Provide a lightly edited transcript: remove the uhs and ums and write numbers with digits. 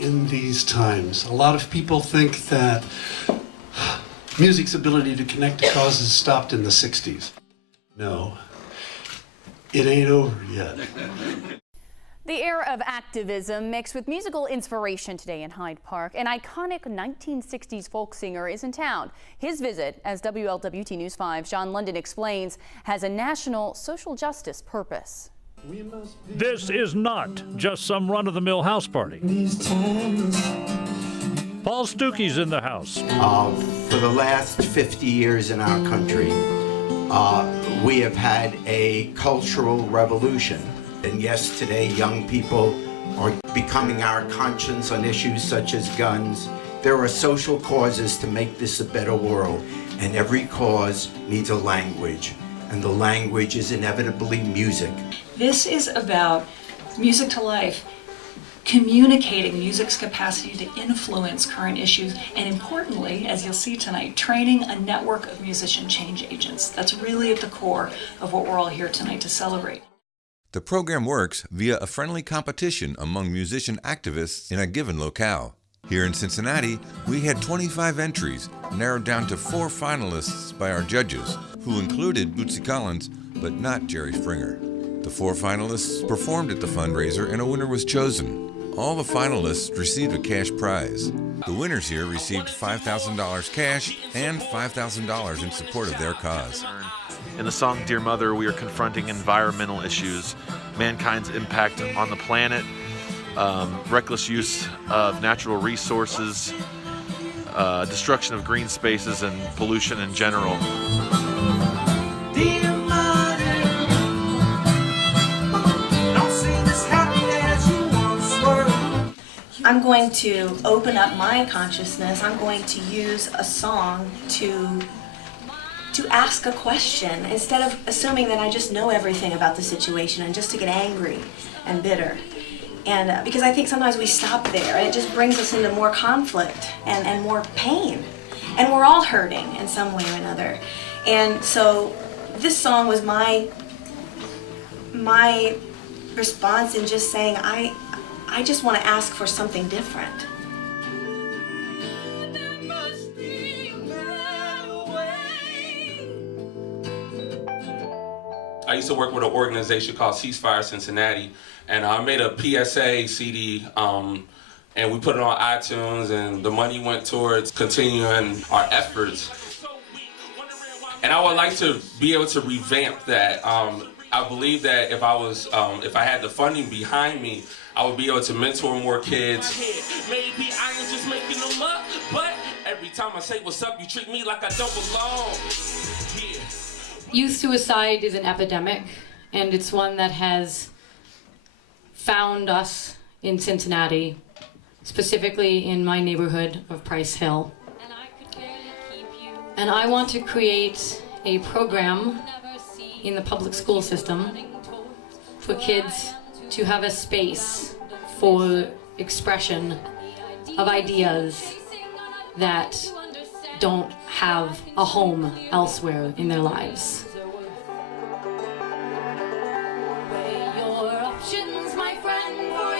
in these times. A lot of people think that music's ability to connect to causes stopped in the 60s. No, it ain't over yet. The era of activism mixed with musical inspiration today in Hyde Park. An iconic 1960s folk singer is in town. His visit, as WLWT News 5's John London explains, has a national social justice purpose. This is not just some run-of-the-mill house party. Paul Stuckey's in the house. For the last 50 years in our country, we have had a cultural revolution. And yes, today young people are becoming our conscience on issues such as guns. There are social causes to make this a better world, and every cause needs a language, and the language is inevitably music. This is about music to life, communicating music's capacity to influence current issues, and importantly, as you'll see tonight, training a network of musician change agents. That's really at the core of what we're all here tonight to celebrate. The program works via a friendly competition among musician activists in a given locale. Here in Cincinnati, we had 25 entries, narrowed down to 4 finalists by our judges, who included Bootsy Collins, but not Jerry Springer. The 4 finalists performed at the fundraiser and a winner was chosen. All the finalists received a cash prize. The winners here received $5,000 cash and $5,000 in support of their cause. In the song Dear Mother, we are confronting environmental issues, mankind's impact on the planet, reckless use of natural resources, destruction of green spaces, and pollution in general. Dear mother, don't seem as happy as you once were. I'm going to open up my consciousness. I'm going to use a song to ask a question instead of assuming that I just know everything about the situation and just to get angry and bitter. And because I think sometimes we stop there and it just brings us into more conflict and more pain. And we're all hurting in some way or another. And so this song was my response in just saying, I just want to ask for something different. I used to work with an organization called Ceasefire Cincinnati, and I made a PSA CD, and we put it on iTunes, and the money went towards continuing our efforts. And I would like to be able to revamp that. I believe that if I had the funding behind me, I would be able to mentor more kids. Maybe I am just making them up, but every time I say what's up, you treat me like I don't belong. Yeah. Youth suicide is an epidemic, and it's one that has found us in Cincinnati, specifically in my neighborhood of Price Hill. And I want to create a program in the public school system for kids to have a space for expression of ideas that don't have a home elsewhere in their lives. Weigh your options, my friend, for